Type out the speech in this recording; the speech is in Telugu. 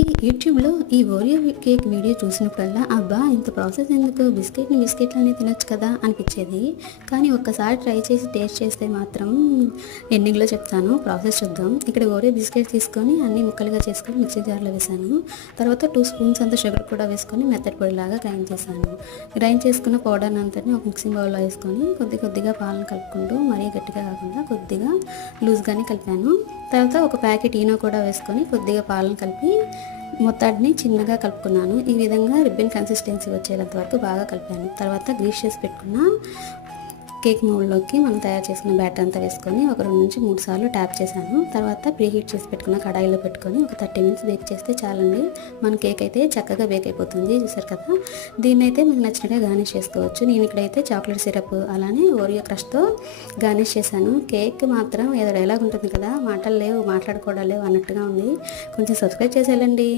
నేను యూట్యూబ్లో ఈ ఓరియో కేక్ వీడియో చూసినప్పుడల్లా అబ్బా ఇంత ప్రాసెస్ ఎందుకు? బిస్కెట్ని బిస్కెట్లనే తినొచ్చు కదా? అనిపించేది. కానీ ఒక్కసారి ట్రై చేసి టేస్ట్ చేస్తే మాత్రం ఎండింగ్లో చెప్తాను. ప్రాసెస్ చూద్దాం. ఇక్కడ ఓరియో బిస్కెట్ తీసుకొని అన్ని ముక్కలుగా చేసుకొని మిక్సీ జార్లో వేసాను తర్వాత టూ స్పూన్స్ అంత షుగర్ కూడా వేసుకొని మెత్తటి పొడిలాగా గ్రైండ్ చేశాను. గ్రైండ్ చేసుకున్న పౌడర్ అంతని ఒక మిక్సింగ్ బౌల్లో వేసుకొని కొద్ది కొద్దిగా పాలను కలుపుకుంటూ మరీ గట్టిగా లూజ్గానే కలిపాను. తర్వాత ఒక ప్యాకెట్ ఈనో కూడా వేసుకొని కొద్దిగా పాలను కలిపి మొత్తాన్ని చిన్నగా కలుపుకున్నాను. ఈ విధంగా రిబ్బన్ కన్సిస్టెన్సీ వచ్చేంత వరకు బాగా కలిపాను. తర్వాత గ్రీస్ చేసి పెట్టుకున్న కేక్ మౌల్డ్లోకి మనం తయారు చేసుకున్న బ్యాటర్ అంతా వేసుకొని ఒక రెండు నుంచి మూడు సార్లు ట్యాప్ చేశాను. తర్వాత ప్రీహీట్ చేసి పెట్టుకున్న కడాయిలో పెట్టుకొని ఒక థర్టీ మినిట్స్ బేక్ చేస్తే చాలండి. మన కేక్ అయితే చక్కగా బేక్ అయిపోతుంది. చూసారు కదా? దీన్ని అయితే మీకు నచ్చినట్టుగా గార్నిష్ చేసుకోవచ్చు. నేను ఇక్కడైతే చాక్లెట్ సిరప్ అలానే ఓరియో క్రష్తో గార్నిష్ చేశాను. కేక్ మాత్రం ఏదో డైలాగ్ ఉంటుంది కదా? మాటలు లేవు మాట్లాడుకోవడం లేవు అన్నట్టుగా ఉంది. కొంచెం సబ్స్క్రైబ్ చేసేయాలండి